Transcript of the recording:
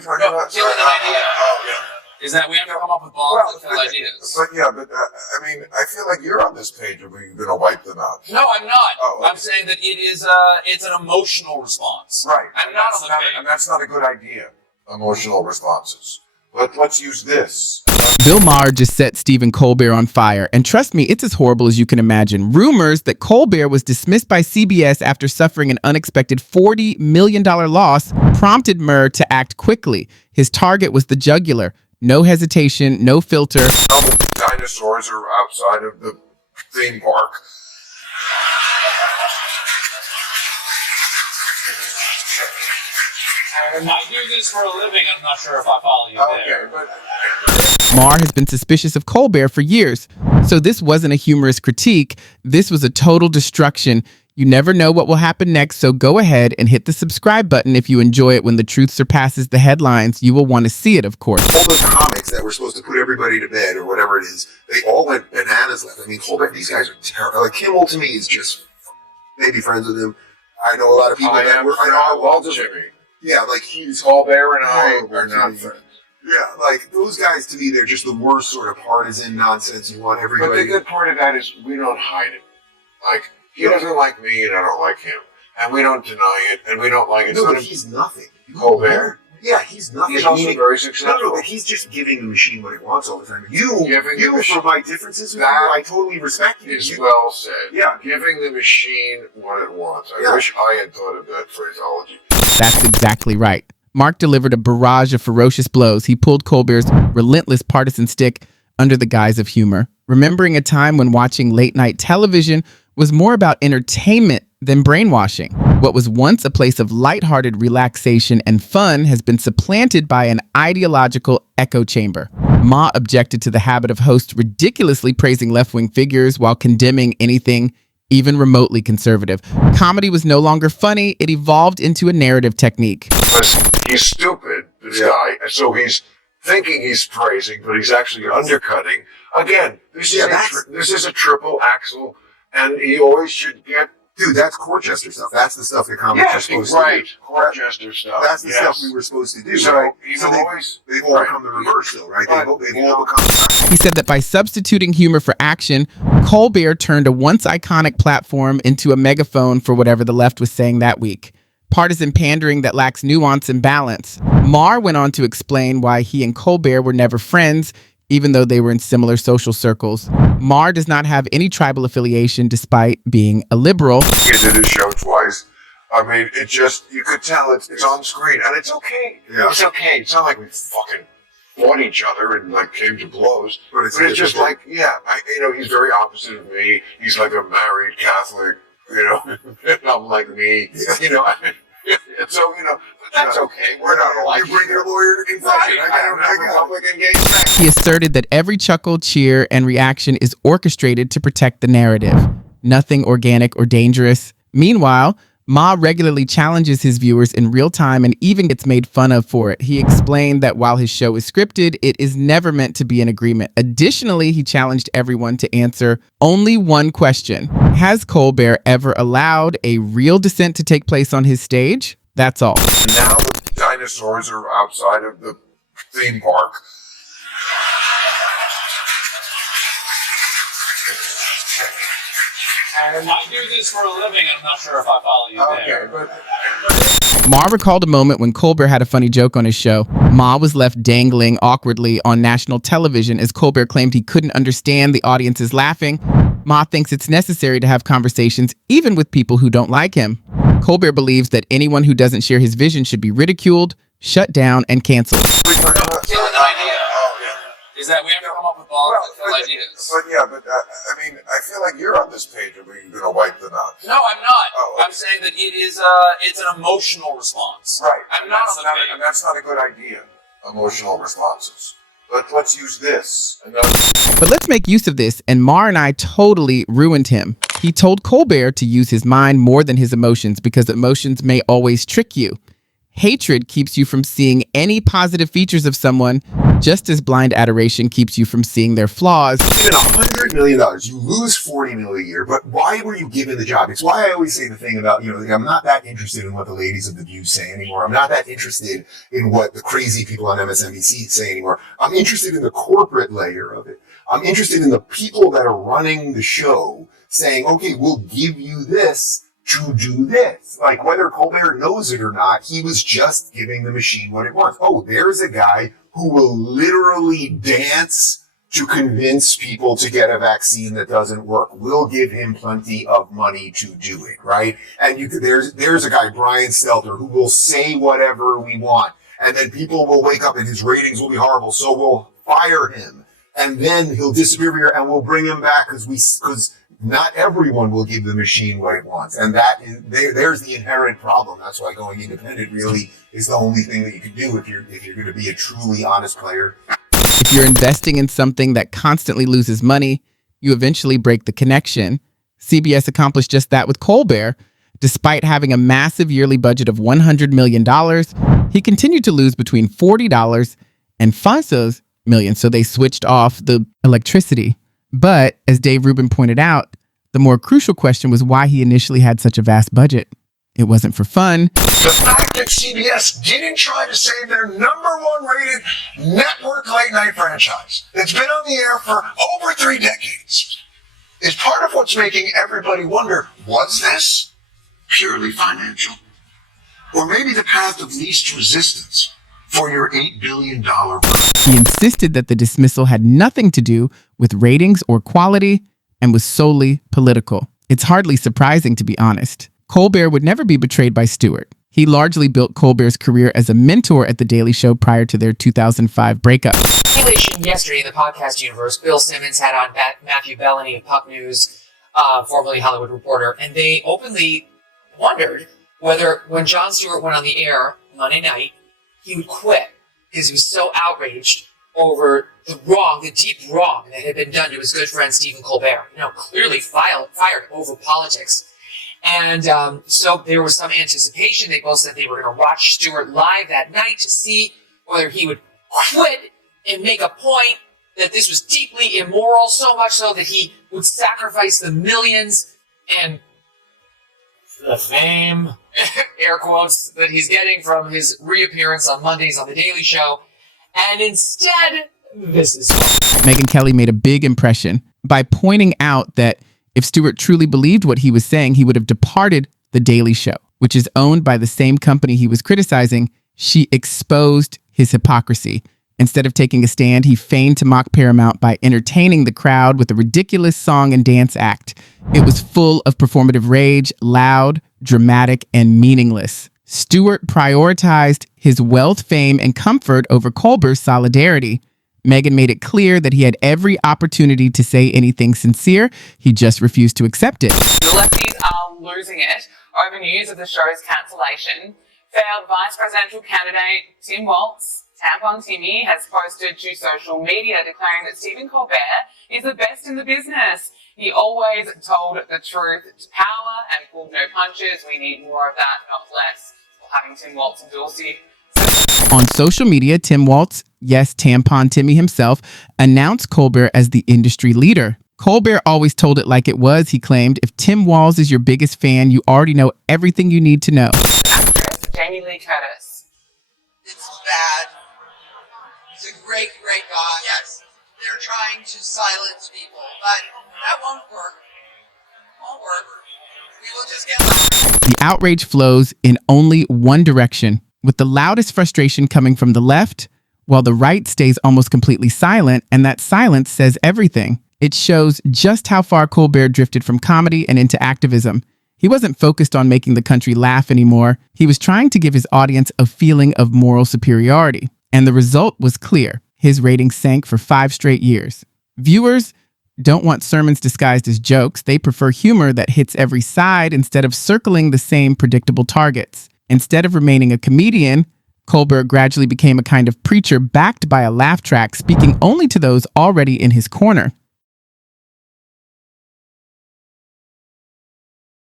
we talking about? Killing an idea. Oh, yeah. Is that we have to come up with bombs and kill ideas. But I mean, I feel like you're on this page and we're going to wipe them out. No, I'm not. Oh, okay. I'm saying that it is it's an emotional response. Right. I'm not on the page. And that's not a good idea, emotional responses. But let's use this. Bill Maher just set Stephen Colbert on fire, and trust me, it's as horrible as you can imagine. Rumors that Colbert was dismissed by CBS after suffering an unexpected $40 million loss prompted Maher to act quickly. His target was the jugular. No hesitation, no filter. All the dinosaurs are outside of the theme park. I do this for a living. I'm not sure if I follow you there. Okay, but Maher has been suspicious of Colbert for years. So this wasn't a humorous critique. This was a total destruction. You never know what will happen next, so go ahead and hit the subscribe button if you enjoy it when the truth surpasses the headlines. You will want to see it, of course. all those comics that were supposed to put everybody to bed or whatever it is, they all went bananas left. I mean, Colbert, these guys are terrible. Like, Kimmel to me is just maybe friends with him. I know a lot of people that were. I love Jimmy. Yeah, like he's Colbert and I are not friends. Yeah, like those guys to me, they're just the worst sort of partisan nonsense. You want But everybody. the good part of that is we don't hide it. Like, he doesn't like me and I don't like him. And we don't deny it and we don't like it. No, So but he's nothing. Colbert? Yeah, he's nothing. He's also very successful. No, but he's just giving the machine what it wants all the time. Giving the You machine- for my differences with you, That I totally respect you. Is well said. Yeah. Giving the machine what it wants. I Yeah. wish I had thought of that phraseology. That's exactly right. Mark delivered a barrage of ferocious blows. He pulled Colbert's relentless partisan stick under the guise of humor, remembering a time when watching late-night television was more about entertainment than brainwashing. What was once a place of lighthearted relaxation and fun has been supplanted by an ideological echo chamber. Ma objected to the habit of hosts ridiculously praising left-wing figures while condemning anything even remotely conservative. Comedy was no longer funny. It evolved into a narrative technique. Because he's stupid, this guy, and so he's thinking he's praising, but he's actually undercutting. Again, this is a triple axle, and he always should get. Dude, that's Corchester stuff. That's the stuff that comics are supposed to right. do. Corchester stuff. That's the stuff we were supposed to do. So, right? they've all become the reverse, though, right? They've all become. He said that by substituting humor for action, Colbert turned a once iconic platform into a megaphone for whatever the left was saying that week. Partisan pandering that lacks nuance and balance. Maher went on to explain why he and Colbert were never friends, even though they were in similar social circles. Maher does not have any tribal affiliation despite being a liberal. He did his show twice. I mean, it just, you could tell it's on screen, and it's okay. Yeah. It's okay. It's not like we fucking fought each other and like came to blows. But it's just like, he's very opposite of me. He's like a married Catholic, and I'm like me, So, that's okay. We're not alike. You bring your lawyer to confession. Right. I don't have Republican engagement. He asserted that every chuckle, cheer, and reaction is orchestrated to protect the narrative. Nothing organic or dangerous. Meanwhile, Ma regularly challenges his viewers in real time and even gets made fun of for it. He explained that while his show is scripted, it is never meant to be an agreement. Additionally, he challenged everyone to answer only one question. Has Colbert ever allowed a real dissent to take place on his stage? That's all. And now the dinosaurs are outside of the theme park. I do this for a living. I'm not sure if I follow you there. Okay, but Ma recalled a moment when Colbert had a funny joke on his show. Ma was left dangling awkwardly on national television as Colbert claimed he couldn't understand the audience's laughing. Ma thinks it's necessary to have conversations even with people who don't like him. Colbert believes that anyone who doesn't share his vision should be ridiculed, shut down, and canceled. Killing an idea. Is that we have to come up with bombs and kill ideas. I mean, I feel like you're on this page and we're going to wipe them out. No, I'm not. Oh. I'm saying that it is it's an emotional response. Right. I'm not on the page. And that's not a good idea, emotional responses. But let's use this. But let's make use of this, and Maher and I totally ruined him. He told Colbert to use his mind more than his emotions because emotions may always trick you. Hatred keeps you from seeing any positive features of someone, just as blind adoration keeps you from seeing their flaws. Even $100 million, you lose $40 million a year, but why were you given the job? It's why I always say the thing about, I'm not that interested in what the ladies of the View say anymore. I'm not that interested in what the crazy people on MSNBC say anymore. I'm interested in the corporate layer of it. I'm interested in the people that are running the show saying, okay, we'll give you this to do this. Like, whether Colbert knows it or not, he was just giving the machine what it wants. Oh, there's a guy who will literally dance to convince people to get a vaccine that doesn't work. We'll give him plenty of money to do it, right? And there's a guy, Brian Stelter, who will say whatever we want. And then people will wake up and his ratings will be horrible, so we'll fire him. And then he'll disappear and we'll bring him back because not everyone will give the machine what it wants. And there's the inherent problem. That's why going independent really is the only thing that you can do if you're going to be a truly honest player. If you're investing in something that constantly loses money, you eventually break the connection. CBS accomplished just that with Colbert. Despite having a massive yearly budget of $100 million, he continued to lose between $40 and $5 million, so they switched off the electricity. But, as Dave Rubin pointed out, the more crucial question was why he initially had such a vast budget. It wasn't for fun. The fact that CBS didn't try to save their #1 rated network late night franchise that's been on the air for over 3 decades is part of what's making everybody wonder, was this purely financial? Or maybe the path of least resistance for your $8 billion run? He insisted that the dismissal had nothing to do with ratings or quality and was solely political. It's hardly surprising, to be honest. Colbert would never be betrayed by Stewart. He largely built Colbert's career as a mentor at The Daily Show prior to their 2005 breakup. Speculation yesterday in the podcast universe, Bill Simmons had on Matthew Bellany of Puck News, formerly Hollywood Reporter, and they openly wondered whether when Jon Stewart went on the air Monday night, he would quit because he was so outraged over the deep wrong that had been done to his good friend Stephen Colbert. Clearly fired over politics. And so there was some anticipation. They both said they were going to watch Stewart live that night to see whether he would quit and make a point that this was deeply immoral, so much so that he would sacrifice the millions and the fame, air quotes, that he's getting from his reappearance on Mondays on The Daily Show. And instead, this is Megyn Kelly made a big impression by pointing out that if Stewart truly believed what he was saying, he would have departed The Daily Show, which is owned by the same company he was criticizing. She exposed his hypocrisy. Instead of taking a stand, he feigned to mock Paramount by entertaining the crowd with a ridiculous song and dance act. It was full of performative rage, loud, dramatic, and meaningless. Stewart prioritized his wealth, fame, and comfort over Colbert's solidarity. Megyn made it clear that he had every opportunity to say anything sincere. He just refused to accept it. The lefties are losing it over news of the show's cancellation. Failed vice presidential candidate Tim Walz, Tampon Timmy, has posted to social media declaring that Stephen Colbert is the best in the business. He always told the truth to power and pulled no punches. We need more of that, not less. Having Tim Walz endorse you. On social media, Tim Walz, yes, Tampon Timmy himself, announced Colbert as the industry leader. Colbert always told it like it was, he claimed. If Tim Walz is your biggest fan, you already know everything you need to know. Actress Jamie Lee Curtis. It's bad. He's a great, great guy. Yes. They're trying to silence people, but that won't work. Won't work. We will just get louder. The outrage flows in only one direction, with the loudest frustration coming from the left, while the right stays almost completely silent, and that silence says everything. It shows just how far Colbert drifted from comedy and into activism. He wasn't focused on making the country laugh anymore. He was trying to give his audience a feeling of moral superiority. And the result was clear. His ratings sank for 5 straight years. Viewers don't want sermons disguised as jokes. They prefer humor that hits every side instead of circling the same predictable targets. Instead of remaining a comedian, Colbert gradually became a kind of preacher backed by a laugh track, speaking only to those already in his corner.